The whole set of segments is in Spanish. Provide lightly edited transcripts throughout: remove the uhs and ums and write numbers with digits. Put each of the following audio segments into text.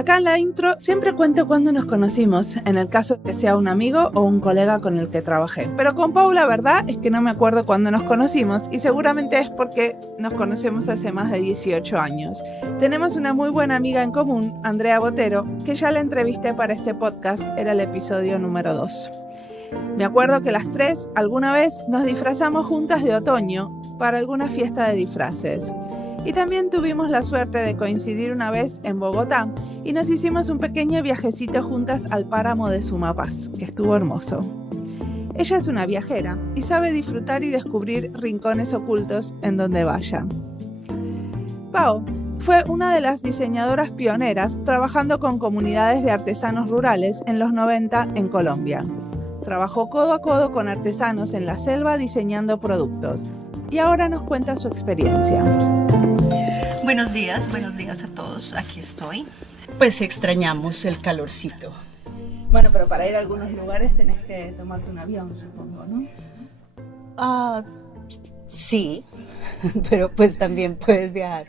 Acá en la intro siempre cuento cuándo nos conocimos, en el caso de que sea un amigo o un colega con el que trabajé. Pero con Pau la verdad es que no me acuerdo cuándo nos conocimos y seguramente es porque nos conocemos hace más de 18 años. Tenemos una muy buena amiga en común, Andrea Botero, que ya la entrevisté para este podcast, era el episodio número 2. Me acuerdo que las tres alguna vez nos disfrazamos juntas de otoño para alguna fiesta de disfraces. Y también tuvimos la suerte de coincidir una vez en Bogotá y nos hicimos un pequeño viajecito juntas al páramo de Sumapaz, que estuvo hermoso. Ella es una viajera y sabe disfrutar y descubrir rincones ocultos en donde vaya. Pau fue una de las diseñadoras pioneras trabajando con comunidades de artesanos rurales en los 90 en Colombia. Trabajó codo a codo con artesanos en la selva diseñando productos y ahora nos cuenta su experiencia. Buenos días a todos, aquí estoy. Pues extrañamos el calorcito. Bueno, pero para ir a algunos lugares tenés que tomarte un avión, supongo, ¿no? Sí, pero pues también puedes viajar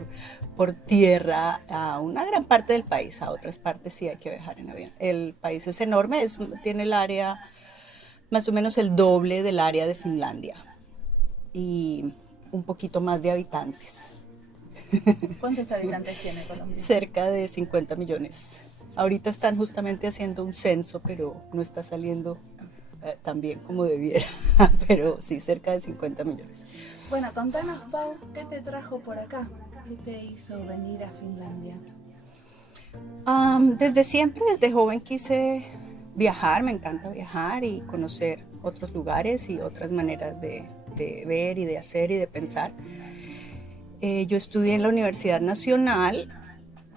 por tierra a una gran parte del país, a otras partes sí hay que viajar en avión. El país es enorme, tiene el área, más o menos el doble del área de Finlandia y un poquito más de habitantes. ¿Cuántos habitantes tiene Colombia? Cerca de 50 millones. Ahorita están justamente haciendo un censo, pero no está saliendo tan bien como debiera. Pero sí, cerca de 50 millones. Bueno, contanos, Pau, ¿qué te trajo por acá? ¿Qué te hizo venir a Finlandia? Desde siempre, desde joven quise viajar, me encanta viajar y conocer otros lugares y otras maneras de ver y de hacer y de pensar. Yo estudié en la Universidad Nacional,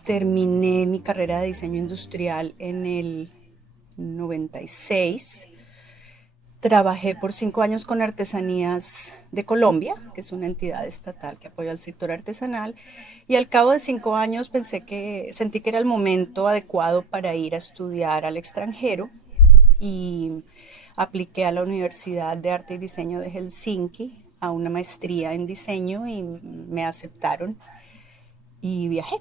terminé mi carrera de diseño industrial en el 96. Trabajé por 5 años con Artesanías de Colombia, que es una entidad estatal que apoya al sector artesanal, y al cabo de 5 años sentí que era el momento adecuado para ir a estudiar al extranjero y apliqué a la Universidad de Arte y Diseño de Helsinki a una maestría en diseño y me aceptaron y viajé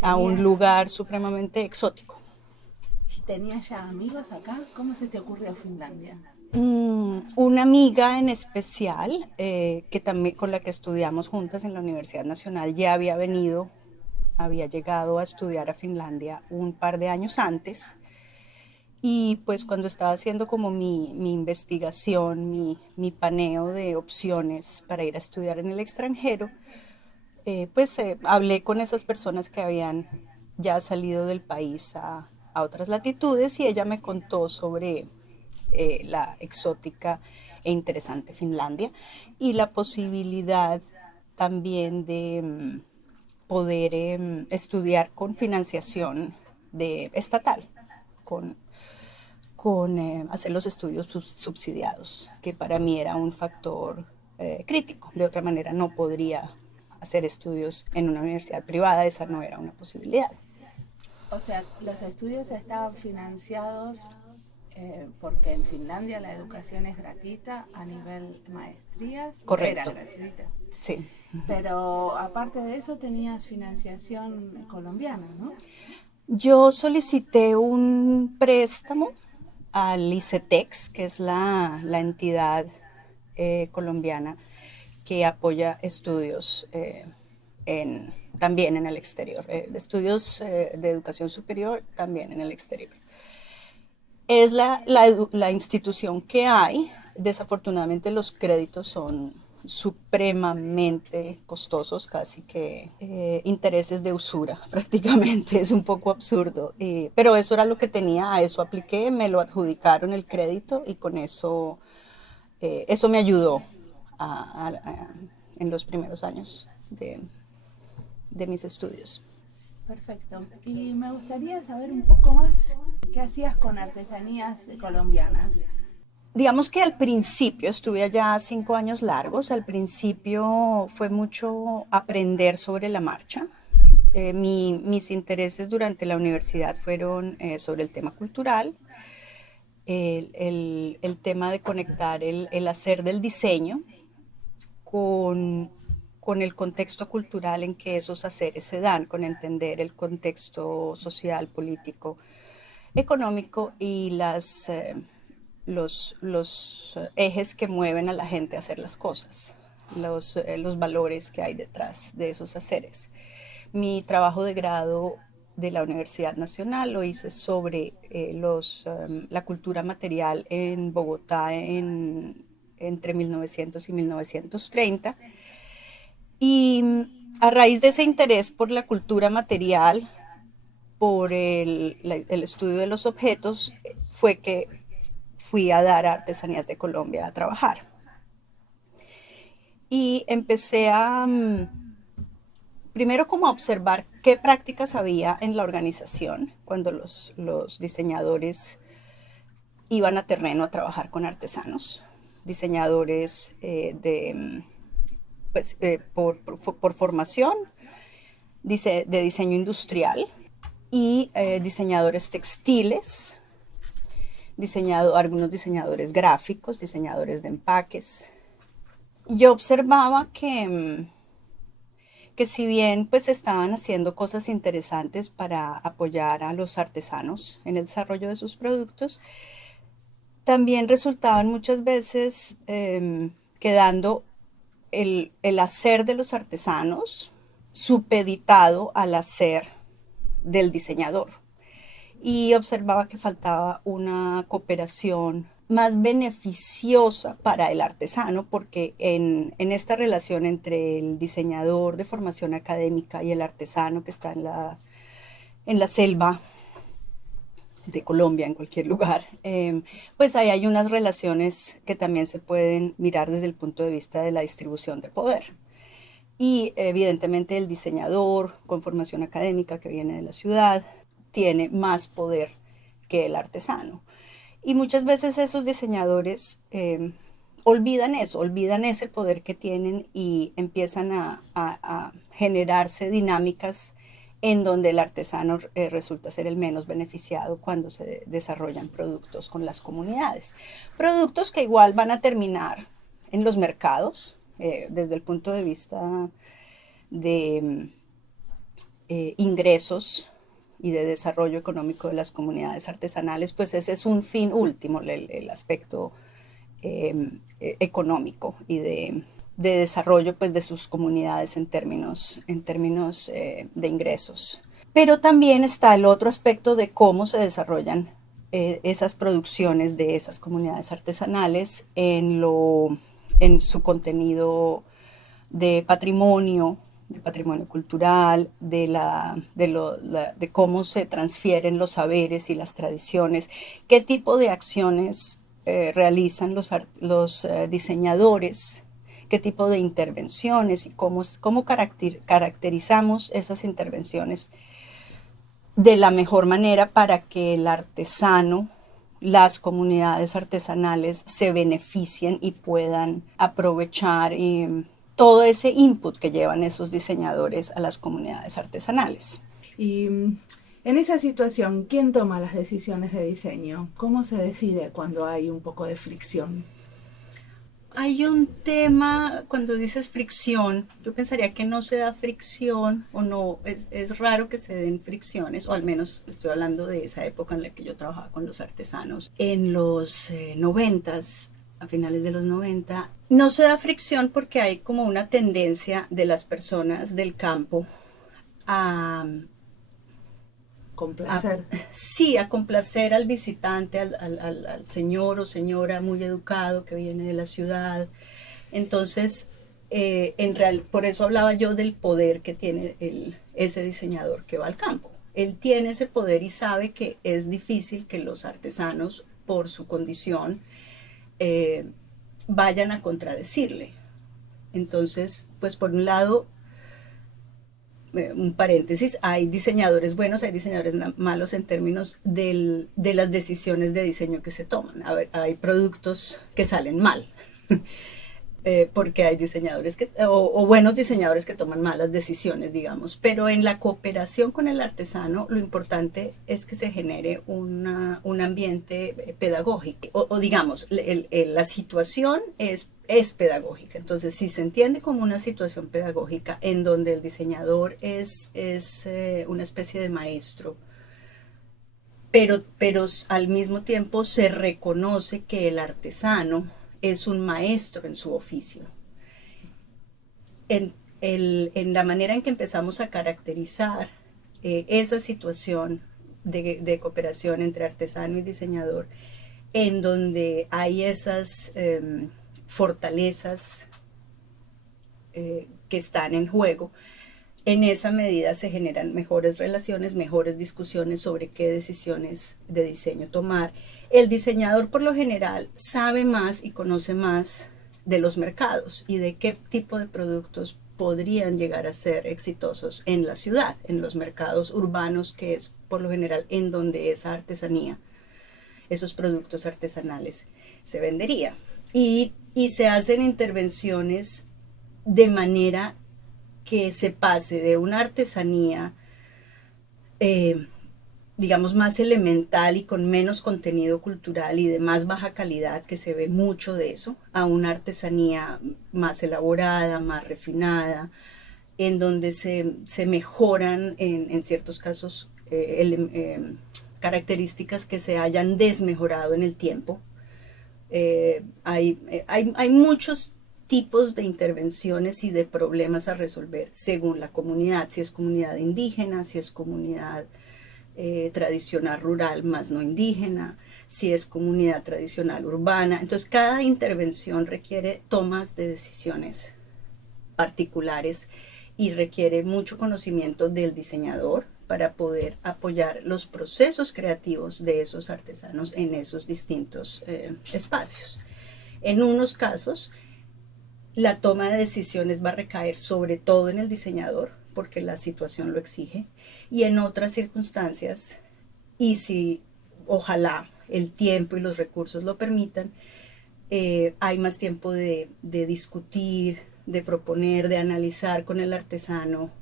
a un lugar supremamente exótico. ¿Tenías ya amigos acá? ¿Cómo se te ocurrió Finlandia? Una amiga en especial que también con la que estudiamos juntas en la Universidad Nacional ya había llegado a estudiar a Finlandia un par de años antes. Y pues cuando estaba haciendo como mi investigación, mi paneo de opciones para ir a estudiar en el extranjero, hablé con esas personas que habían ya salido del país a otras latitudes y ella me contó sobre la exótica e interesante Finlandia y la posibilidad también de poder estudiar con financiación estatal, con hacer los estudios subsidiados, que para mí era un factor crítico. De otra manera no podría hacer estudios en una universidad privada, esa no era una posibilidad. O sea, los estudios estaban financiados porque en Finlandia la educación es gratuita a nivel maestrías. Correcto. Era gratuita. Sí. Pero aparte de eso tenías financiación colombiana, ¿no? Yo solicité un préstamo al ICETEX, que es la entidad colombiana que apoya estudios también en el exterior, estudios de educación superior también en el exterior. Es la institución que hay. Desafortunadamente los créditos son supremamente costosos, casi que intereses de usura prácticamente, es un poco absurdo, pero eso era lo que tenía, a eso apliqué, me lo adjudicaron el crédito y con eso, eso me ayudó en los primeros años de mis estudios. Perfecto. Y me gustaría saber un poco más qué hacías con artesanías colombianas. Digamos que al principio, estuve allá 5 años largos, al principio fue mucho aprender sobre la marcha. Mis intereses durante la universidad fueron sobre el tema cultural, el tema de conectar el hacer del diseño con con el contexto cultural en que esos haceres se dan, con entender el contexto social, político, económico y los ejes que mueven a la gente a hacer las cosas, los valores que hay detrás de esos haceres. Mi trabajo de grado de la Universidad Nacional lo hice sobre la cultura material en Bogotá entre 1900 y 1930. Y a raíz de ese interés por la cultura material, por el estudio de los objetos, fue que fui a dar a Artesanías de Colombia a trabajar. Y empecé primero como a observar qué prácticas había en la organización cuando los diseñadores iban a terreno a trabajar con artesanos, diseñadores por formación, de diseño industrial y diseñadores textiles, algunos diseñadores gráficos, diseñadores de empaques. Yo observaba que si bien pues estaban haciendo cosas interesantes para apoyar a los artesanos en el desarrollo de sus productos, también resultaban muchas veces quedando el hacer de los artesanos supeditado al hacer del diseñador. Y observaba que faltaba una cooperación más beneficiosa para el artesano, porque en esta relación entre el diseñador de formación académica y el artesano que está en la selva de Colombia, en cualquier lugar, pues ahí hay unas relaciones que también se pueden mirar desde el punto de vista de la distribución de poder. Y evidentemente el diseñador con formación académica que viene de la ciudad tiene más poder que el artesano. Y muchas veces esos diseñadores olvidan eso, olvidan ese poder que tienen y empiezan a generarse dinámicas en donde el artesano resulta ser el menos beneficiado cuando se desarrollan productos con las comunidades. Productos que igual van a terminar en los mercados, desde el punto de vista de ingresos y de desarrollo económico de las comunidades artesanales, pues ese es un fin último, el aspecto económico y de desarrollo pues de sus comunidades en términos de ingresos. Pero también está el otro aspecto de cómo se desarrollan esas producciones de esas comunidades artesanales en su contenido de patrimonio cultural, de cómo se transfieren los saberes y las tradiciones, qué tipo de acciones realizan los diseñadores, qué tipo de intervenciones y cómo caracterizamos esas intervenciones de la mejor manera para que el artesano, las comunidades artesanales se beneficien y puedan aprovechar todo ese input que llevan esos diseñadores a las comunidades artesanales. Y en esa situación, ¿quién toma las decisiones de diseño? ¿Cómo se decide cuando hay un poco de fricción? Hay un tema, cuando dices fricción, yo pensaría que no se da fricción o no, es raro que se den fricciones, o al menos estoy hablando de esa época en la que yo trabajaba con los artesanos. En los 90s, a finales de los 90, no se da fricción porque hay como una tendencia de las personas del campo a complacer. A complacer al visitante, al señor o señora muy educado que viene de la ciudad. Entonces, por eso hablaba yo del poder que tiene ese diseñador que va al campo. Él tiene ese poder y sabe que es difícil que los artesanos, por su condición, vayan a contradecirle. Entonces, pues por un lado, un paréntesis, hay diseñadores buenos, hay diseñadores malos en términos de las decisiones de diseño que se toman. A ver, hay productos que salen mal, porque hay diseñadores o buenos diseñadores que toman malas decisiones, digamos. Pero en la cooperación con el artesano, lo importante es que se genere un ambiente pedagógico. O digamos, la situación es es pedagógica. Entonces, si se entiende como una situación pedagógica en donde el diseñador es una especie de maestro, pero al mismo tiempo se reconoce que el artesano es un maestro en su oficio. En la manera en que empezamos a caracterizar esa situación de cooperación entre artesano y diseñador, en donde hay esas fortalezas que están en juego, en esa medida se generan mejores relaciones, mejores discusiones sobre qué decisiones de diseño tomar. El diseñador por lo general sabe más y conoce más de los mercados y de qué tipo de productos podrían llegar a ser exitosos en la ciudad, en los mercados urbanos, que es por lo general en donde esa artesanía, esos productos artesanales se vendería. Y se hacen intervenciones de manera que se pase de una artesanía, digamos, más elemental y con menos contenido cultural y de más baja calidad, que se ve mucho de eso, a una artesanía más elaborada, más refinada, en donde se mejoran en ciertos casos características que se hayan desmejorado en el tiempo. Hay muchos tipos de intervenciones y de problemas a resolver según la comunidad, si es comunidad indígena, si es comunidad tradicional rural más no indígena, si es comunidad tradicional urbana. Entonces cada intervención requiere tomas de decisiones particulares y requiere mucho conocimiento del diseñador para poder apoyar los procesos creativos de esos artesanos en esos distintos espacios. En unos casos, la toma de decisiones va a recaer sobre todo en el diseñador, porque la situación lo exige, y en otras circunstancias, y si ojalá el tiempo y los recursos lo permitan, hay más tiempo de discutir, de proponer, de analizar con el artesano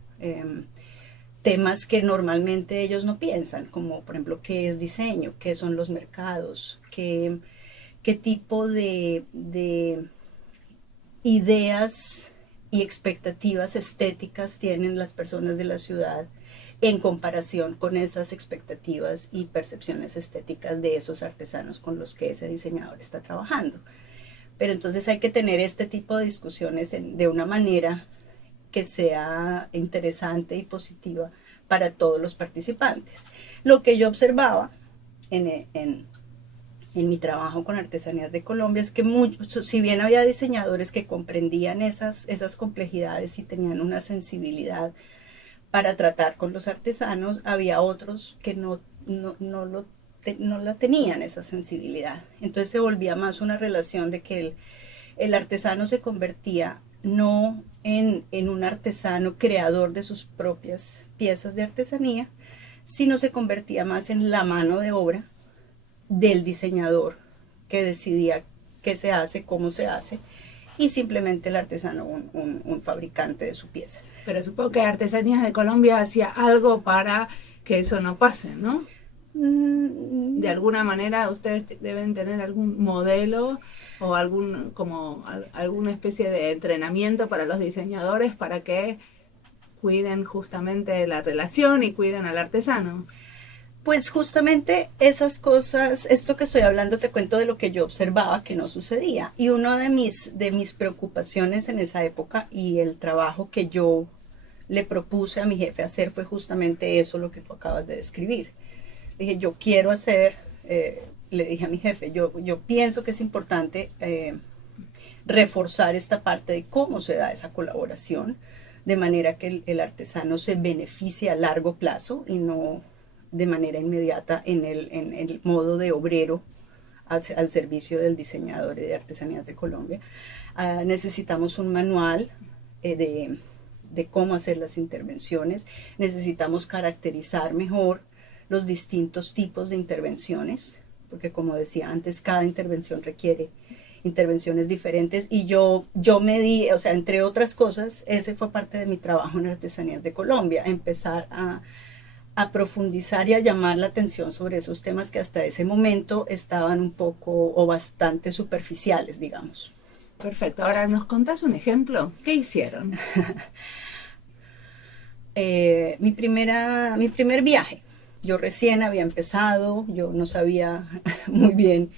temas que normalmente ellos no piensan, como por ejemplo qué es diseño, qué son los mercados, qué tipo de ideas y expectativas estéticas tienen las personas de la ciudad en comparación con esas expectativas y percepciones estéticas de esos artesanos con los que ese diseñador está trabajando. Pero entonces hay que tener este tipo de discusiones de una manera que sea interesante y positiva para todos los participantes. Lo que yo observaba en mi trabajo con Artesanías de Colombia es que si bien había diseñadores que comprendían esas complejidades y tenían una sensibilidad para tratar con los artesanos, había otros que no la tenían esa sensibilidad. Entonces se volvía más una relación de que el artesano se convertía no en un artesano creador de sus propias piezas de artesanía, sino se convertía más en la mano de obra del diseñador que decidía qué se hace, cómo se hace, y simplemente el artesano un fabricante de su pieza. Pero supongo que Artesanías de Colombia hacía algo para que eso no pase, ¿no? De alguna manera ustedes deben tener algún modelo o alguna especie de entrenamiento para los diseñadores para que cuiden justamente la relación y cuiden al artesano. Pues justamente esas cosas, esto que estoy hablando, te cuento de lo que yo observaba que no sucedía. Y una de mis preocupaciones en esa época y el trabajo que yo le propuse a mi jefe hacer fue justamente eso, lo que tú acabas de describir. Dije, yo quiero hacer, le dije a mi jefe, yo pienso que es importante reforzar esta parte de cómo se da esa colaboración, de manera que el artesano se beneficie a largo plazo y no de manera inmediata en el modo de obrero al servicio del diseñador de Artesanías de Colombia. Necesitamos un manual de cómo hacer las intervenciones, necesitamos caracterizar mejor los distintos tipos de intervenciones, porque como decía antes, cada intervención requiere intervenciones diferentes, y yo me di, o sea, entre otras cosas, ese fue parte de mi trabajo en Artesanías de Colombia, empezar a profundizar y a llamar la atención sobre esos temas que hasta ese momento estaban un poco o bastante superficiales, digamos. Perfecto. Ahora, ¿nos contás un ejemplo? ¿Qué hicieron? Mi primer viaje. Yo recién había empezado, yo no sabía muy bien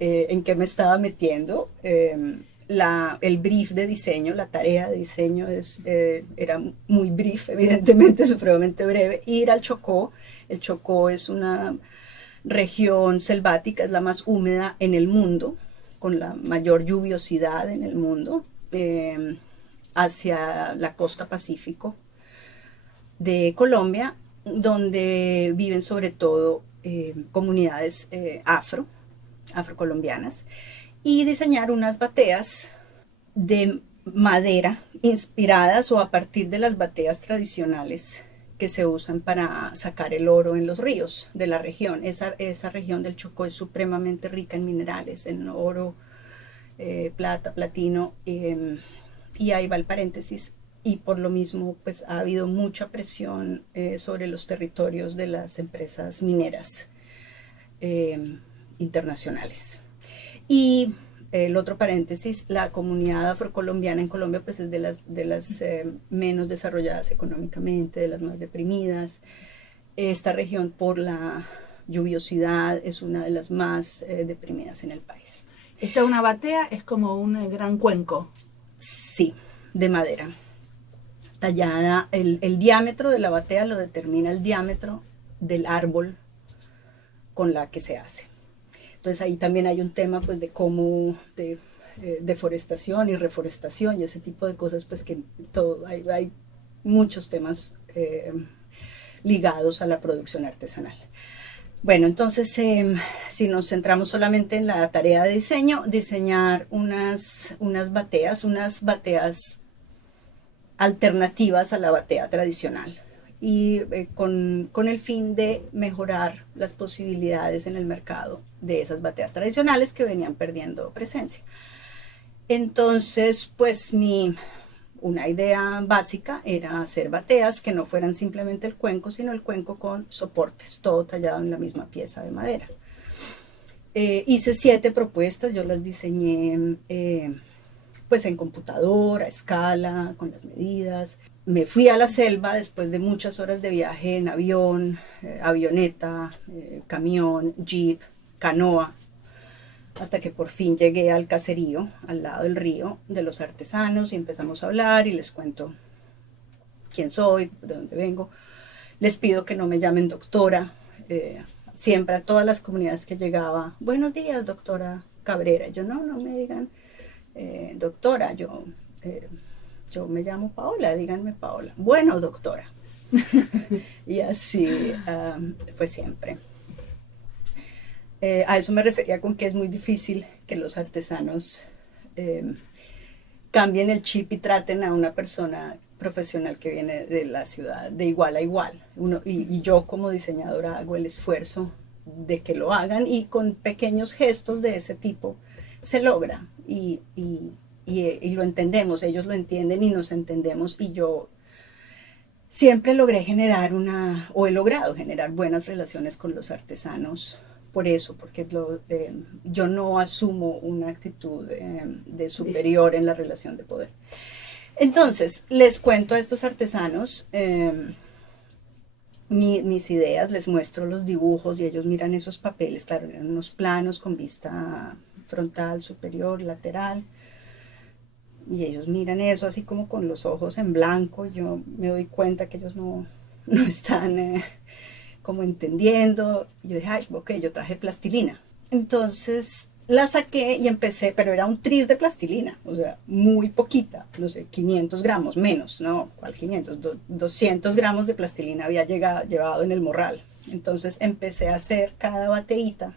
en qué me estaba metiendo. El brief de diseño, la tarea de diseño era muy brief, evidentemente, supremamente breve. Ir al Chocó. El Chocó es una región selvática, es la más húmeda en el mundo, con la mayor lluviosidad en el mundo, hacia la costa Pacífico de Colombia, donde viven sobre todo comunidades afrocolombianas, y diseñar unas bateas de madera inspiradas o a partir de las bateas tradicionales que se usan para sacar el oro en los ríos de la región. Esa región del Chocó es supremamente rica en minerales, en oro, plata, platino, y ahí va el paréntesis. Y por lo mismo pues ha habido mucha presión sobre los territorios de las empresas mineras internacionales. Y el otro paréntesis, la comunidad afrocolombiana en Colombia pues es de las menos desarrolladas económicamente, de las más deprimidas. Esta región, por la lluviosidad, es una de las más deprimidas en el país. Esta una batea es como un gran cuenco. Sí, de madera. Tallada, el diámetro de la batea lo determina el diámetro del árbol con la que se hace. Entonces ahí también hay un tema pues de cómo, de deforestación y reforestación y ese tipo de cosas, pues que hay muchos temas ligados a la producción artesanal. Bueno, entonces si nos centramos solamente en la tarea de diseño, diseñar unas bateas alternativas a la batea tradicional, y con el fin de mejorar las posibilidades en el mercado de esas bateas tradicionales que venían perdiendo presencia. Entonces, pues una idea básica era hacer bateas que no fueran simplemente el cuenco, sino el cuenco con soportes, todo tallado en la misma pieza de madera. Hice 7 propuestas, yo las diseñé pues en computadora, a escala, con las medidas. Me fui a la selva después de muchas horas de viaje en avión, avioneta, camión, jeep, canoa, hasta que por fin llegué al caserío, al lado del río, de los artesanos, y empezamos a hablar y les cuento quién soy, de dónde vengo. Les pido que no me llamen doctora. Siempre a todas las comunidades que llegaba, buenos días, doctora Cabrera. Yo no me digan doctora, yo me llamo Paola, díganme Paola. Bueno, doctora. Y así fue siempre. A eso me refería con que es muy difícil que los artesanos cambien el chip y traten a una persona profesional que viene de la ciudad de igual a igual. Y yo como diseñadora hago el esfuerzo de que lo hagan, y con pequeños gestos de ese tipo se logra, y lo entendemos, ellos lo entienden y nos entendemos, y yo siempre logré he logrado generar buenas relaciones con los artesanos por eso, porque yo no asumo una actitud de superior en la relación de poder. Entonces, les cuento a estos artesanos mis ideas, les muestro los dibujos y ellos miran esos papeles, claro, eran unos planos con vista frontal, superior, lateral, y ellos miran eso así como con los ojos en blanco. Yo me doy cuenta que ellos no están como entendiendo. Yo dije, ay, ok, yo traje plastilina. Entonces la saqué y empecé, pero era un tris de plastilina, o sea, muy poquita, no sé, 500 gramos, menos, no, ¿cuál 500? 200 gramos de plastilina había llevado en el morral. Entonces empecé a hacer cada bateíta,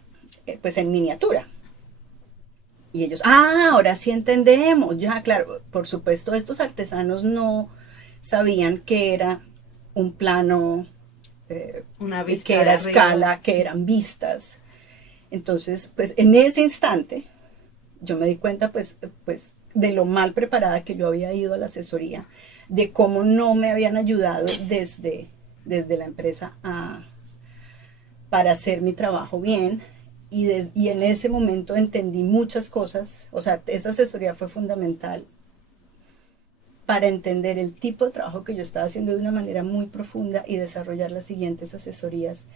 pues en miniatura. Y ellos, ahora sí entendemos, ya, claro, por supuesto, estos artesanos no sabían que era un plano, Una vista que era de arriba, escala, que eran vistas. Entonces, pues en ese instante, yo me di cuenta, pues de lo mal preparada que yo había ido a la asesoría, de cómo no me habían ayudado desde la empresa para hacer mi trabajo bien. y en ese momento entendí muchas cosas. O sea, esa asesoría fue fundamental para entender el tipo de trabajo que yo estaba haciendo de una manera muy profunda y desarrollar las siguientes asesorías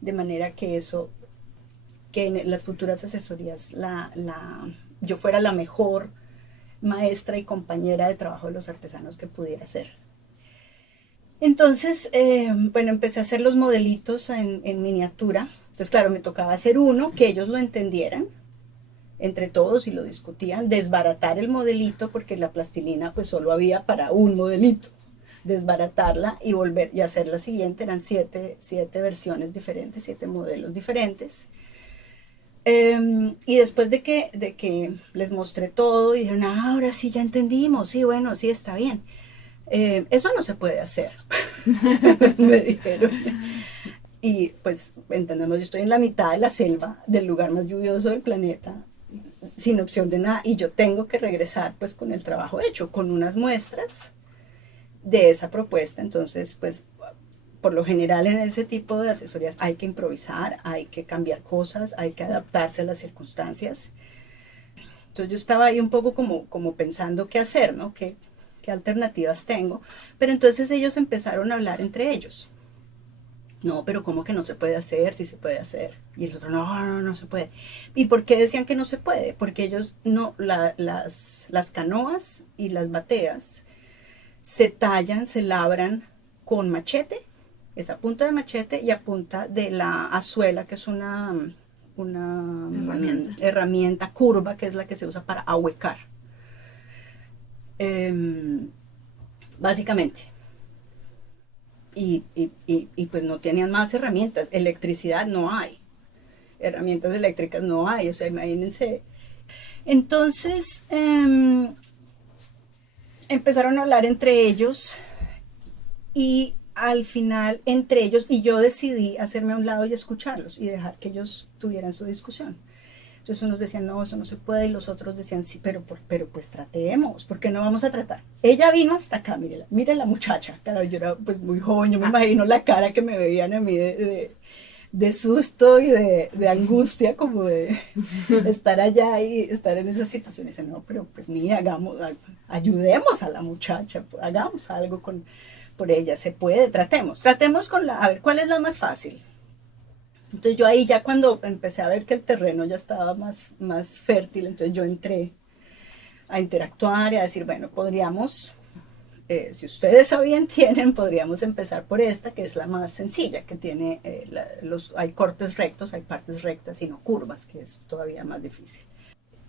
de manera que en las futuras asesorías yo fuera la mejor maestra y compañera de trabajo de los artesanos que pudiera ser. Entonces, bueno, empecé a hacer los modelitos en miniatura. Entonces, claro, me tocaba hacer uno que ellos lo entendieran entre todos y lo discutían, desbaratar el modelito porque la plastilina pues solo había para un modelito, desbaratarla y volver y hacer la siguiente. Eran siete versiones diferentes, 7 modelos diferentes. Y después de que les mostré todo y dijeron, ahora sí ya entendimos, sí, bueno, sí está bien. Eso no se puede hacer, me dijeron. Y pues entendemos, yo estoy en la mitad de la selva, del lugar más lluvioso del planeta, sin opción de nada, y yo tengo que regresar pues con el trabajo hecho, con unas muestras de esa propuesta. Entonces pues por lo general en ese tipo de asesorías hay que improvisar, hay que cambiar cosas, hay que adaptarse a las circunstancias. Entonces yo estaba ahí un poco como pensando qué hacer, ¿no? ¿Qué alternativas tengo? Pero entonces ellos empezaron a hablar entre ellos. No, pero ¿cómo que no se puede hacer? Sí se puede hacer. Y el otro, no se puede. ¿Y por qué decían que no se puede? Porque ellos las canoas y las bateas se tallan, se labran con machete, es a punta de machete y a punta de la azuela, que es una herramienta curva, que es la que se usa para ahuecar. Básicamente. Y pues no tenían más herramientas. Electricidad no hay. Herramientas eléctricas no hay. O sea, imagínense. Entonces, empezaron a hablar entre ellos y al final entre ellos, y yo decidí hacerme a un lado y escucharlos y dejar que ellos tuvieran su discusión. Entonces unos decían, no, eso no se puede, y los otros decían, sí, pero pues tratemos, ¿por qué no vamos a tratar? Ella vino hasta acá, mire la muchacha, claro, yo era pues muy joven, yo me imagino la cara que me veían a mí de susto y de angustia, como de estar allá y estar en esa situación. Y dicen, no, pero pues mira, ayudemos a la muchacha, hagamos algo por ella, se puede, tratemos a ver, ¿cuál es la más fácil? Entonces yo ahí ya cuando empecé a ver que el terreno ya estaba más fértil, entonces yo entré a interactuar y a decir, bueno, podríamos, si ustedes a bien tienen, podríamos empezar por esta, que es la más sencilla, que tiene, hay cortes rectos, hay partes rectas y no curvas, que es todavía más difícil.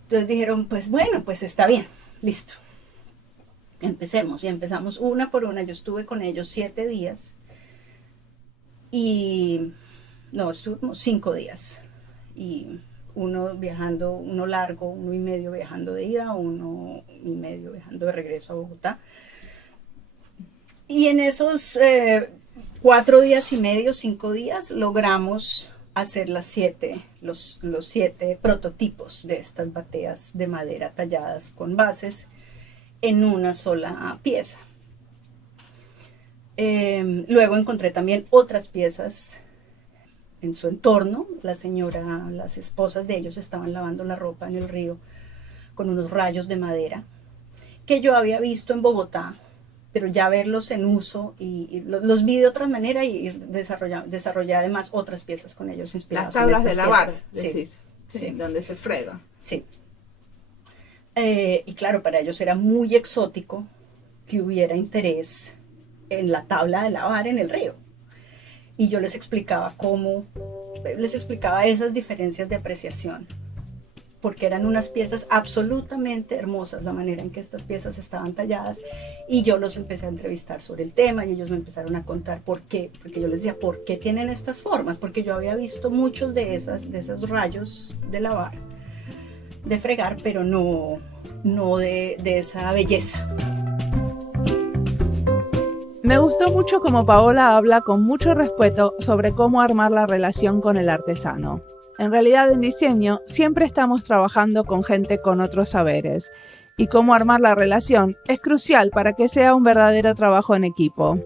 Entonces dijeron, pues bueno, pues está bien, listo. Empecemos, y empezamos una por una. Yo estuve con ellos 7 días y... No, estuvimos 5 días, y uno largo, 1 y medio viajando de ida, 1 y medio viajando de regreso a Bogotá. Y en esos 4 días y medio, 5 días, logramos hacer los 7 prototipos de estas bateas de madera talladas con bases en una sola pieza. Luego encontré también otras piezas en su entorno. Las esposas de ellos estaban lavando la ropa en el río con unos rayos de madera que yo había visto en Bogotá, pero ya verlos en uso y los vi de otra manera y desarrollé además otras piezas con ellos inspiradas. Las tablas de lavar, decís. Sí, donde se frega. Sí. Y claro, para ellos era muy exótico que hubiera interés en la tabla de lavar en el río. Y yo les explicaba esas diferencias de apreciación, porque eran unas piezas absolutamente hermosas, la manera en que estas piezas estaban talladas, y yo los empecé a entrevistar sobre el tema, y ellos me empezaron a contar por qué, porque yo les decía, ¿por qué tienen estas formas? Porque yo había visto muchos de esos rayos de lavar, de fregar, pero no de esa belleza. Me gustó mucho como Paola habla con mucho respeto sobre cómo armar la relación con el artesano. En realidad, en diseño siempre estamos trabajando con gente con otros saberes, y cómo armar la relación es crucial para que sea un verdadero trabajo en equipo.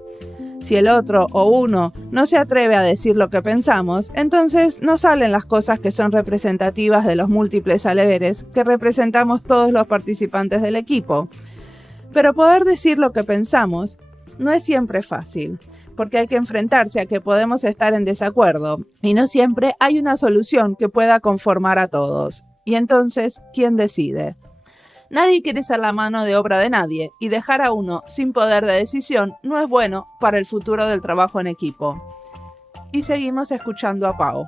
Si el otro o uno no se atreve a decir lo que pensamos, entonces no salen las cosas que son representativas de los múltiples saberes que representamos todos los participantes del equipo. Pero poder decir lo que pensamos no es siempre fácil, porque hay que enfrentarse a que podemos estar en desacuerdo y no siempre hay una solución que pueda conformar a todos. Y entonces, ¿quién decide? Nadie quiere ser la mano de obra de nadie, y dejar a uno sin poder de decisión no es bueno para el futuro del trabajo en equipo. Y seguimos escuchando a Pau.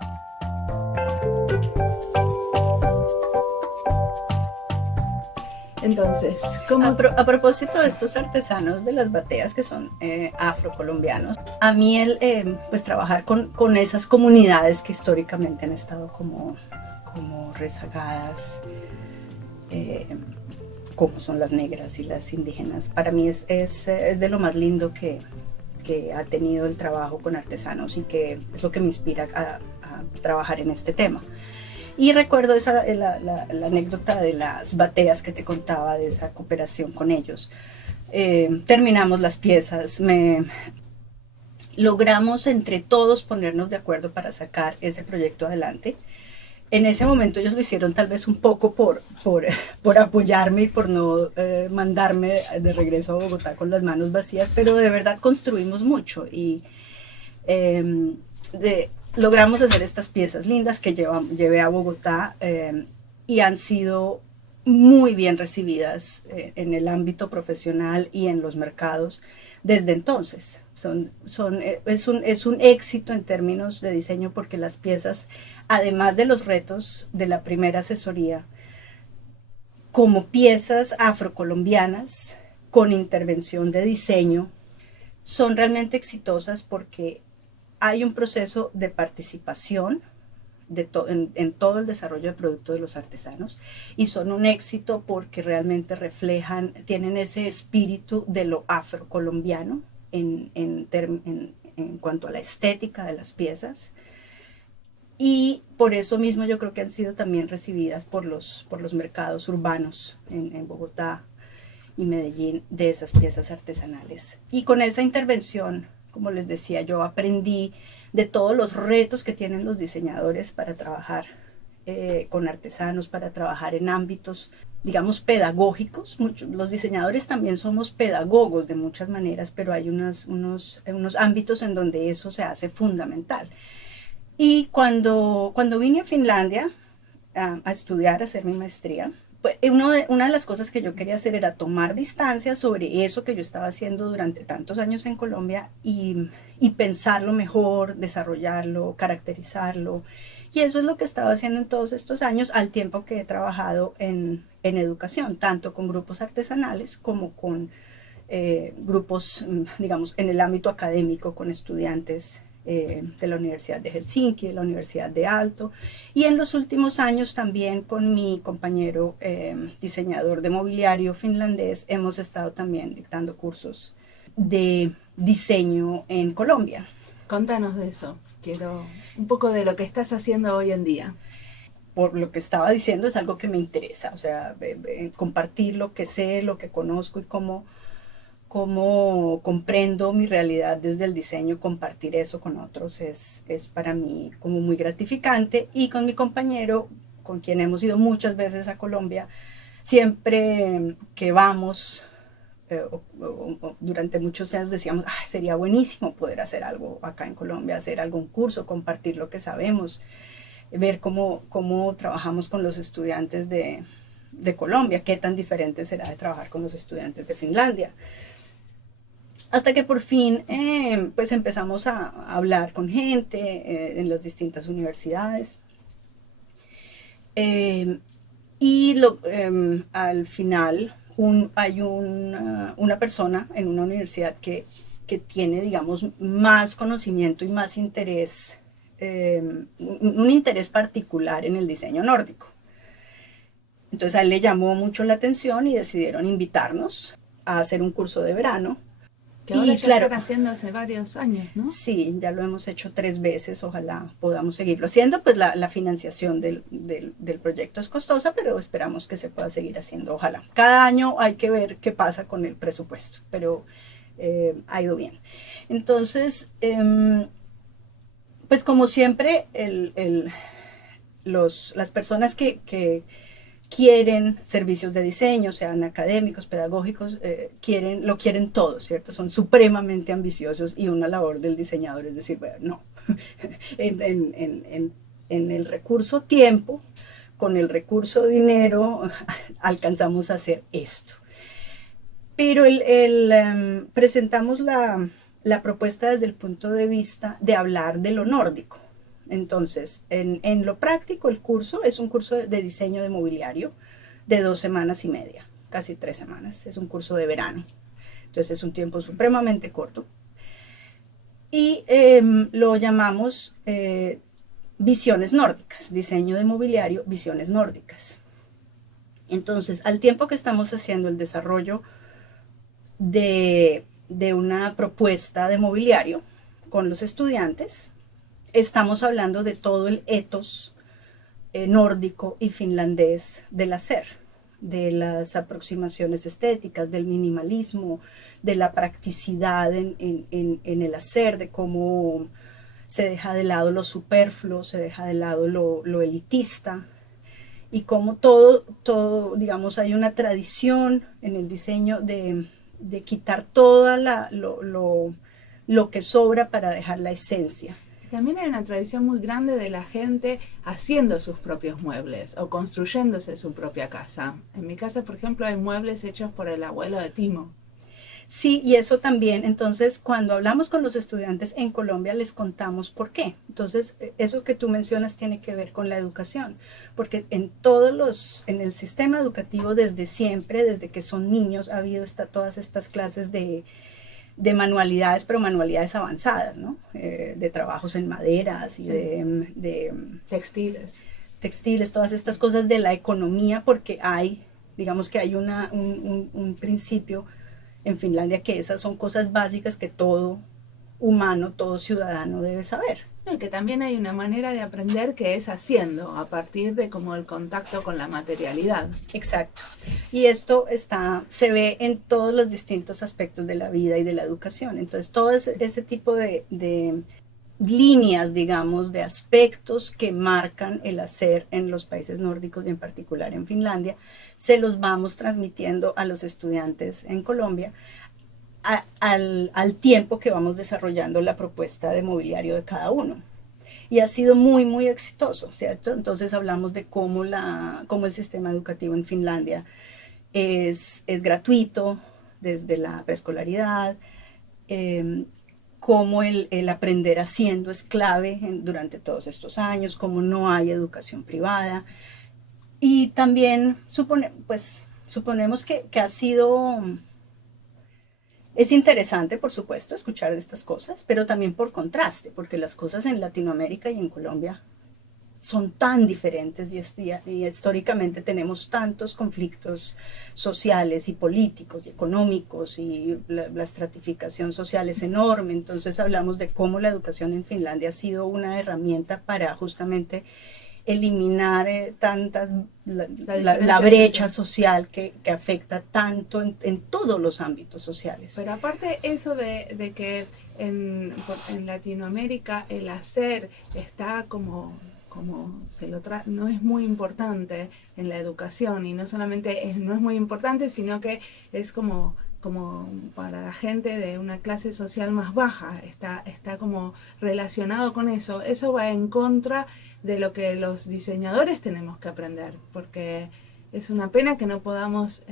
Entonces, ¿cómo? A propósito de estos artesanos de las bateas que son afrocolombianos, a mí pues trabajar con esas comunidades que históricamente han estado como rezagadas, como son las negras y las indígenas, para mí es de lo más lindo que ha tenido el trabajo con artesanos y que es lo que me inspira a trabajar en este tema. Y recuerdo la anécdota de las bateas que te contaba, de esa cooperación con ellos. Terminamos las piezas, logramos entre todos ponernos de acuerdo para sacar ese proyecto adelante. En ese momento ellos lo hicieron tal vez un poco por apoyarme y por no mandarme de regreso a Bogotá con las manos vacías, pero de verdad construimos mucho y logramos hacer estas piezas lindas que llevé a Bogotá y han sido muy bien recibidas en el ámbito profesional y en los mercados desde entonces. Es un éxito en términos de diseño porque las piezas, además de los retos de la primera asesoría, como piezas afrocolombianas con intervención de diseño, son realmente exitosas porque hay un proceso de participación en todo el desarrollo del producto de los artesanos y son un éxito porque realmente tienen ese espíritu de lo afrocolombiano en cuanto a la estética de las piezas, y por eso mismo yo creo que han sido también recibidas por los mercados urbanos en Bogotá y Medellín de esas piezas artesanales. Y con esa intervención, como les decía, yo aprendí de todos los retos que tienen los diseñadores para trabajar con artesanos, para trabajar en ámbitos, digamos, pedagógicos. Los diseñadores también somos pedagogos de muchas maneras, pero hay unos ámbitos en donde eso se hace fundamental. Y cuando vine a Finlandia a estudiar, a hacer mi maestría, pues una de las cosas que yo quería hacer era tomar distancia sobre eso que yo estaba haciendo durante tantos años en Colombia y pensarlo mejor, desarrollarlo, caracterizarlo. Y eso es lo que estaba haciendo en todos estos años, al tiempo que he trabajado en educación, tanto con grupos artesanales como con grupos, digamos, en el ámbito académico, con estudiantes de la Universidad de Helsinki, de la Universidad de Aalto, y en los últimos años también con mi compañero diseñador de mobiliario finlandés hemos estado también dictando cursos de diseño en Colombia. Contanos de eso, quiero un poco de lo que estás haciendo hoy en día. Por lo que estaba diciendo, es algo que me interesa, o sea, compartir lo que sé, lo que conozco y cómo comprendo mi realidad desde el diseño, compartir eso con otros es para mí como muy gratificante. Y con mi compañero, con quien hemos ido muchas veces a Colombia, siempre que vamos, durante muchos años decíamos, sería buenísimo poder hacer algo acá en Colombia, hacer algún curso, compartir lo que sabemos, ver cómo trabajamos con los estudiantes de Colombia, qué tan diferente será de trabajar con los estudiantes de Finlandia. Hasta que por fin pues empezamos a hablar con gente en las distintas universidades. Y al final hay una persona en una universidad que tiene, digamos, más conocimiento y más interés, un interés particular en el diseño nórdico. Entonces a él le llamó mucho la atención y decidieron invitarnos a hacer un curso de verano. Que ahora ya están haciendo hace varios años, ¿no? Sí, ya lo hemos hecho 3 veces, ojalá podamos seguirlo haciendo, pues la financiación del proyecto es costosa, pero esperamos que se pueda seguir haciendo, ojalá. Cada año hay que ver qué pasa con el presupuesto, pero ha ido bien. Entonces, pues como siempre, las personas que quieren servicios de diseño, sean académicos, pedagógicos, lo quieren todo, ¿cierto? Son supremamente ambiciosos y una labor del diseñador es decir, bueno, no, en el recurso tiempo, con el recurso dinero, alcanzamos a hacer esto. Pero presentamos la propuesta desde el punto de vista de hablar de lo nórdico. Entonces, en lo práctico, el curso es un curso de diseño de mobiliario de 2 semanas y media, casi 3 semanas. Es un curso de verano. Entonces, es un tiempo supremamente corto. Y lo llamamos visiones nórdicas, diseño de mobiliario, visiones nórdicas. Entonces, al tiempo que estamos haciendo el desarrollo de una propuesta de mobiliario con los estudiantes, estamos hablando de todo el ethos nórdico y finlandés del hacer, de las aproximaciones estéticas, del minimalismo, de la practicidad en el hacer, de cómo se deja de lado lo superfluo, se deja de lado lo elitista, y cómo todo, digamos, hay una tradición en el diseño de quitar todo lo que sobra para dejar la esencia. También hay una tradición muy grande de la gente haciendo sus propios muebles o construyéndose su propia casa. En mi casa, por ejemplo, hay muebles hechos por el abuelo de Timo. Sí, y eso también, entonces, cuando hablamos con los estudiantes en Colombia, les contamos por qué. Entonces, eso que tú mencionas tiene que ver con la educación, porque en el sistema educativo desde siempre, desde que son niños, ha habido todas estas clases de manualidades, pero manualidades avanzadas, ¿no? De trabajos en maderas y sí. de textiles, todas estas cosas de la economía, porque digamos que hay un principio en Finlandia que esas son cosas básicas que todo humano, todo ciudadano debe saber. Y que también hay una manera de aprender que es haciendo, a partir de como el contacto con la materialidad. Exacto. Y esto se ve en todos los distintos aspectos de la vida y de la educación. Entonces, todo ese tipo de líneas, digamos, de aspectos que marcan el hacer en los países nórdicos y en particular en Finlandia, se los vamos transmitiendo a los estudiantes en Colombia al tiempo que vamos desarrollando la propuesta de mobiliario de cada uno. Y ha sido muy, muy exitoso, ¿cierto? Entonces hablamos de cómo el sistema educativo en Finlandia es gratuito desde la preescolaridad, cómo el aprender haciendo es clave durante todos estos años, cómo no hay educación privada. Y también suponemos que ha sido... Es interesante, por supuesto, escuchar de estas cosas, pero también por contraste, porque las cosas en Latinoamérica y en Colombia son tan diferentes y históricamente tenemos tantos conflictos sociales y políticos y económicos y la estratificación social es enorme. Entonces hablamos de cómo la educación en Finlandia ha sido una herramienta para justamente eliminar la brecha social que afecta tanto en todos los ámbitos sociales. Pero aparte eso de que en Latinoamérica el hacer está como no es muy importante en la educación, y no solamente no es muy importante, sino que es como para la gente de una clase social más baja, está como relacionado con eso. Eso va en contra de lo que los diseñadores tenemos que aprender, porque es una pena que no podamos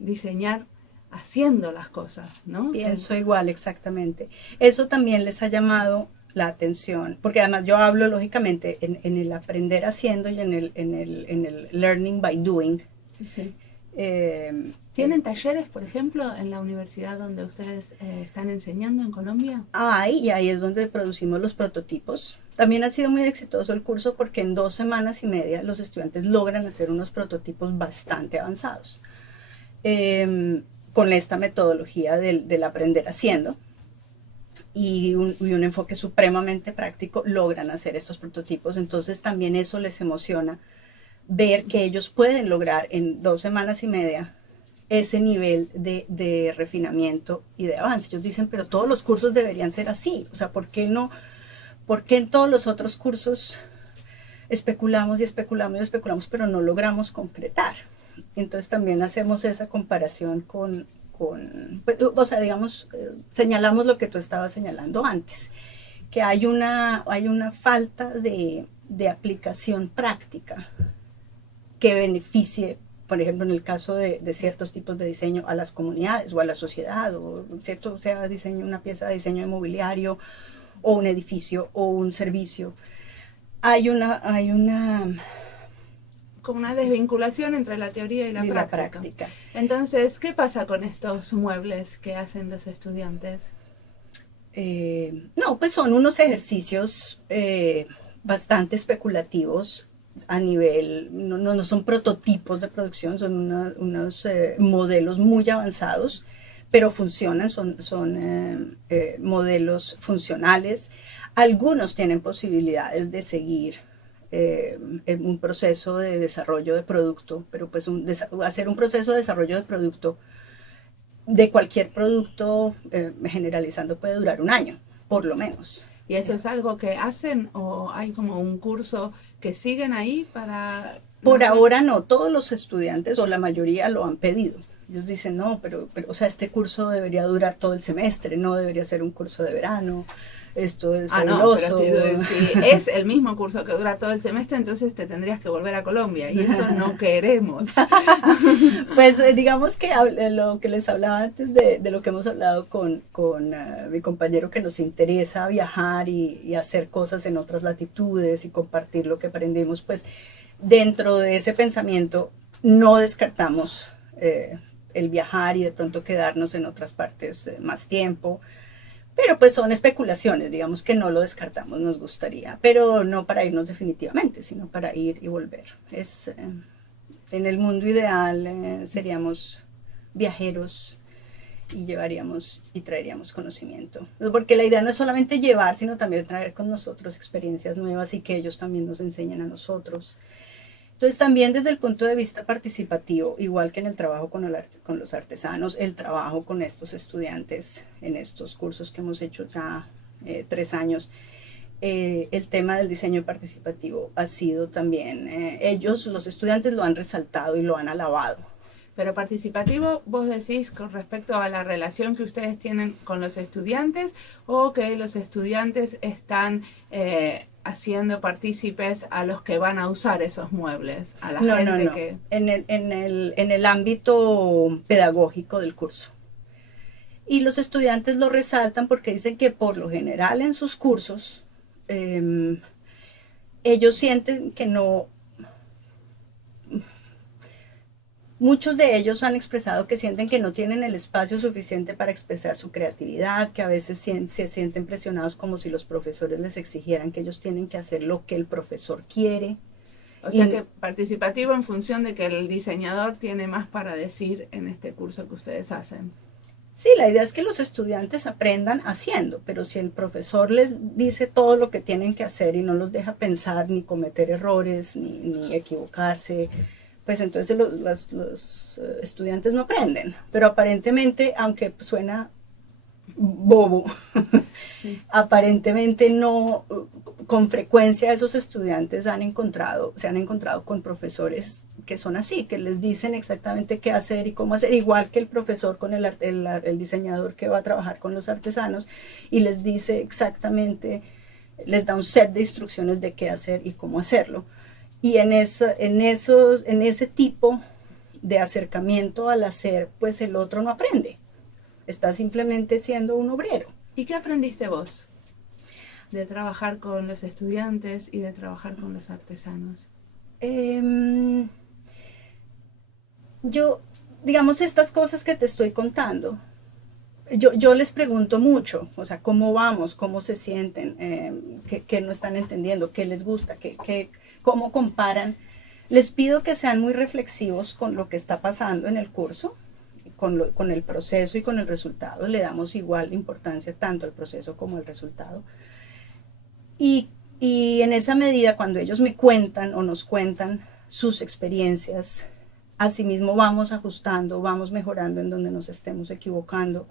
diseñar haciendo las cosas, ¿no? Pienso igual, exactamente. Eso también les ha llamado la atención, porque además yo hablo lógicamente en el aprender haciendo y en el learning by doing. Sí. ¿Tienen talleres, por ejemplo, en la universidad donde ustedes están enseñando en Colombia? Y ahí es donde producimos los prototipos. También ha sido muy exitoso el curso porque en 2 semanas y media los estudiantes logran hacer unos prototipos bastante avanzados. Con esta metodología del aprender haciendo y un enfoque supremamente práctico, logran hacer estos prototipos. Entonces también eso les emociona, ver que ellos pueden lograr en 2 semanas y media ese nivel de refinamiento y de avance. Ellos dicen, pero todos los cursos deberían ser así. O sea, ¿por qué no? ¿Por qué en todos los otros cursos especulamos y especulamos y especulamos, pero no logramos concretar? Entonces también hacemos esa comparación pues, o sea, digamos, señalamos lo que tú estabas señalando antes, que hay una falta de aplicación práctica que beneficie, por ejemplo, en el caso de ciertos tipos de diseño, a las comunidades o a la sociedad, o cierto sea diseño, una pieza de diseño inmobiliario, o un edificio, o un servicio. Hay una como una desvinculación entre la teoría y la práctica. Entonces, ¿qué pasa con estos muebles que hacen los estudiantes? No, pues son unos ejercicios bastante especulativos a nivel, no son prototipos de producción, son unos modelos muy avanzados, pero funcionan, son modelos funcionales. Algunos tienen posibilidades de seguir en un proceso de desarrollo de producto, pero pues hacer un proceso de desarrollo de producto, de cualquier producto, generalizando, puede durar un año, por lo menos. ¿Y eso es algo que hacen o hay como un curso que siguen ahí para...? Por ahora no, todos los estudiantes o la mayoría lo han pedido. Ellos dicen, no, pero o sea, este curso debería durar todo el semestre, no debería ser un curso de verano. Esto es fabuloso. No, pero si es el mismo curso que dura todo el semestre, entonces te tendrías que volver a Colombia y eso no queremos. Pues digamos que lo que les hablaba antes de lo que hemos hablado con mi compañero, que nos interesa viajar y hacer cosas en otras latitudes y compartir lo que aprendimos, pues dentro de ese pensamiento no descartamos el viajar y de pronto quedarnos en otras partes más tiempo. Pero pues son especulaciones, digamos que no lo descartamos, nos gustaría, pero no para irnos definitivamente, sino para ir y volver. En el mundo ideal seríamos viajeros y llevaríamos y traeríamos conocimiento. Porque la idea no es solamente llevar, sino también traer con nosotros experiencias nuevas y que ellos también nos enseñen a nosotros. Entonces también desde el punto de vista participativo, igual que en el trabajo con los artesanos, el trabajo con estos estudiantes en estos cursos que hemos hecho ya 3 años, el tema del diseño participativo ha sido también, ellos, los estudiantes lo han resaltado y lo han alabado. Pero participativo, vos decís con respecto a la relación que ustedes tienen con los estudiantes o que los estudiantes están haciendo partícipes a los que van a usar esos muebles, a la gente que... En el ámbito pedagógico del curso. Y los estudiantes lo resaltan porque dicen que por lo general en sus cursos ellos sienten que no... Muchos de ellos han expresado que sienten que no tienen el espacio suficiente para expresar su creatividad, que a veces se sienten presionados como si los profesores les exigieran que ellos tienen que hacer lo que el profesor quiere. O sea que participativo en función de que el diseñador tiene más para decir en este curso que ustedes hacen. Sí, la idea es que los estudiantes aprendan haciendo, pero si el profesor les dice todo lo que tienen que hacer y no los deja pensar, ni cometer errores, ni equivocarse, pues entonces los estudiantes no aprenden. Pero aparentemente, aunque suena bobo, sí. Aparentemente no, con frecuencia esos estudiantes se han encontrado con profesores que son así, que les dicen exactamente qué hacer y cómo hacer, igual que el profesor con el diseñador que va a trabajar con los artesanos y les dice exactamente, les da un set de instrucciones de qué hacer y cómo hacerlo. Y en ese tipo de acercamiento al hacer, pues el otro no aprende. Está simplemente siendo un obrero. ¿Y qué aprendiste vos de trabajar con los estudiantes y de trabajar con los artesanos? Yo, digamos, estas cosas que te estoy contando, yo les pregunto mucho, o sea, cómo vamos, cómo se sienten, qué no están entendiendo, qué les gusta, cómo comparan. Les pido que sean muy reflexivos con lo que está pasando en el curso, con el proceso y con el resultado. Le damos igual importancia tanto al proceso como al resultado. Y en esa medida, cuando ellos me cuentan o nos cuentan sus experiencias, Asimismo vamos ajustando, vamos mejorando en donde nos estemos equivocando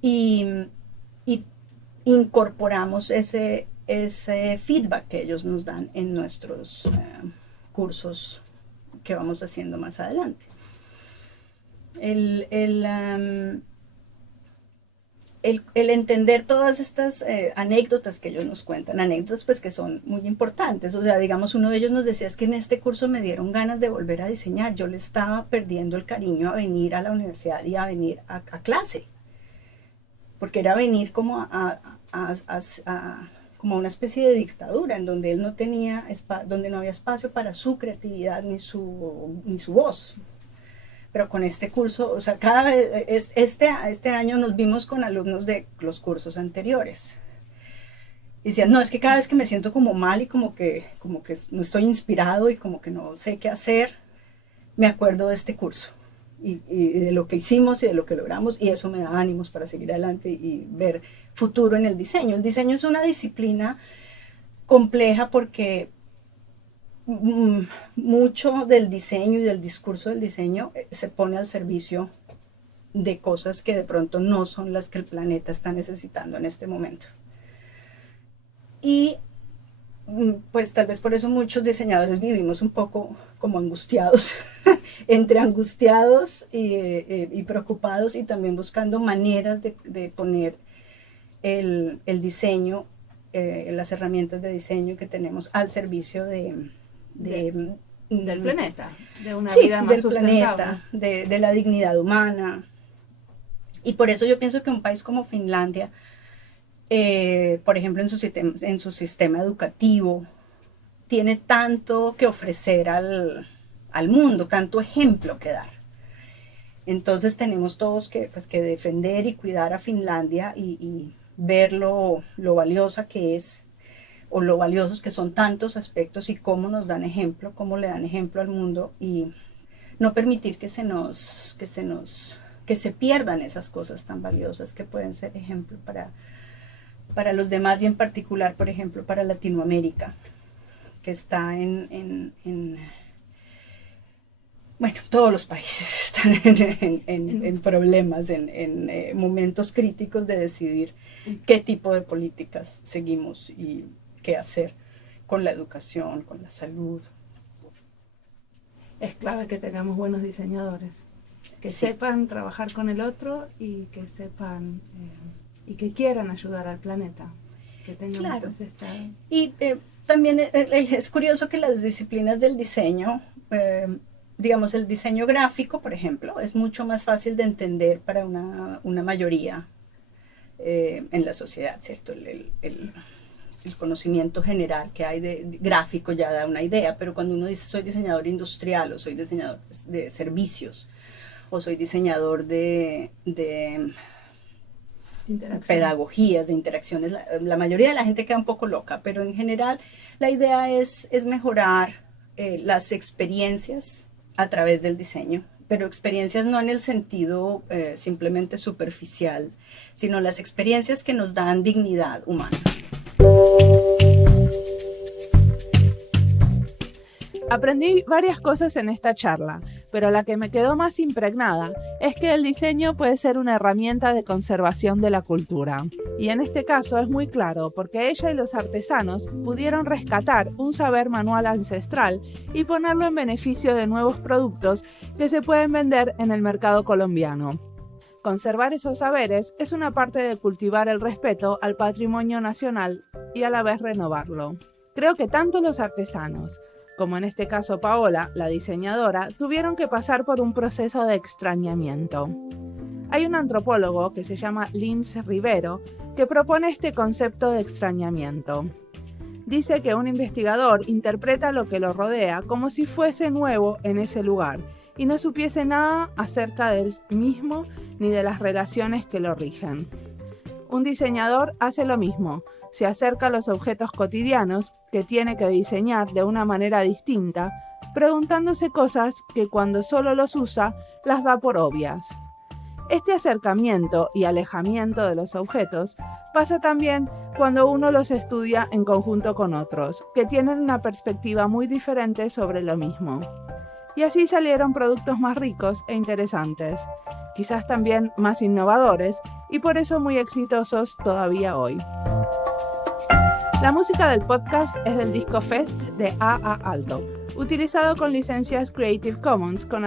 y, y incorporamos ese feedback que ellos nos dan en nuestros cursos que vamos haciendo más adelante. El entender todas estas anécdotas que ellos nos cuentan, anécdotas pues que son muy importantes, o sea, digamos, uno de ellos nos decía es que en este curso me dieron ganas de volver a diseñar, yo le estaba perdiendo el cariño a venir a la universidad y a venir a clase, porque era venir como como una especie de dictadura en donde él no tenía, donde no había espacio para su creatividad ni su voz. Pero con este curso, o sea, cada vez, este año nos vimos con alumnos de los cursos anteriores. Y decían, no, es que cada vez que me siento como mal y como que no estoy inspirado y como que no sé qué hacer, me acuerdo de este curso. Y de lo que hicimos y de lo que logramos, y eso me da ánimos para seguir adelante y ver futuro en el diseño. El diseño es una disciplina compleja porque mucho del diseño y del discurso del diseño se pone al servicio de cosas que de pronto no son las que el planeta está necesitando en este momento. Y pues tal vez por eso muchos diseñadores vivimos un poco como angustiados, entre angustiados y preocupados, y también buscando maneras de poner el diseño, las herramientas de diseño que tenemos al servicio del planeta, de una sí, vida más del sustentable. planeta, de la dignidad humana. Y por eso yo pienso que un país como Finlandia, por ejemplo, en su sistema educativo, tiene tanto que ofrecer al mundo, tanto ejemplo que dar. Entonces tenemos todos que defender y cuidar a Finlandia y ver lo valiosa que es, o lo valiosos que son tantos aspectos y cómo nos dan ejemplo, cómo le dan ejemplo al mundo, y no permitir que se pierdan esas cosas tan valiosas que pueden ser ejemplo para los demás, y en particular, por ejemplo, para Latinoamérica, que está bueno, todos los países están en problemas, en momentos críticos de decidir qué tipo de políticas seguimos y qué hacer con la educación, con la salud. Es clave que tengamos buenos diseñadores, que Sí. sepan trabajar con el otro y que sepan y que quieran ayudar al planeta, que tengan Claro. pues esta... Y también es curioso que las disciplinas del diseño, digamos, el diseño gráfico, por ejemplo, es mucho más fácil de entender para una mayoría en la sociedad, ¿cierto? El conocimiento general que hay de gráfico ya da una idea, pero cuando uno dice soy diseñador industrial, o soy diseñador de servicios, o soy diseñador de pedagogías, de interacciones, la mayoría de la gente queda un poco loca, pero en general la idea es mejorar las experiencias a través del diseño, pero experiencias no en el sentido simplemente superficial, sino las experiencias que nos dan dignidad humana. Aprendí varias cosas en esta charla, pero la que me quedó más impregnada es que el diseño puede ser una herramienta de conservación de la cultura. Y en este caso es muy claro porque ella y los artesanos pudieron rescatar un saber manual ancestral y ponerlo en beneficio de nuevos productos que se pueden vender en el mercado colombiano. Conservar esos saberes es una parte de cultivar el respeto al patrimonio nacional y a la vez renovarlo. Creo que tanto los artesanos, como en este caso Paola, la diseñadora, tuvieron que pasar por un proceso de extrañamiento. Hay un antropólogo que se llama Lince Rivero que propone este concepto de extrañamiento. Dice que un investigador interpreta lo que lo rodea como si fuese nuevo en ese lugar y no supiese nada acerca del mismo ni de las relaciones que lo rigen. Un diseñador hace lo mismo. Se acerca a los objetos cotidianos que tiene que diseñar de una manera distinta, preguntándose cosas que cuando solo los usa las da por obvias. Este acercamiento y alejamiento de los objetos pasa también cuando uno los estudia en conjunto con otros, que tienen una perspectiva muy diferente sobre lo mismo. y así salieron productos más ricos e interesantes, quizás también más innovadores y por eso muy exitosos todavía hoy. La música del podcast es del disco Fest de A.A. Alto, utilizado con licencias Creative Commons con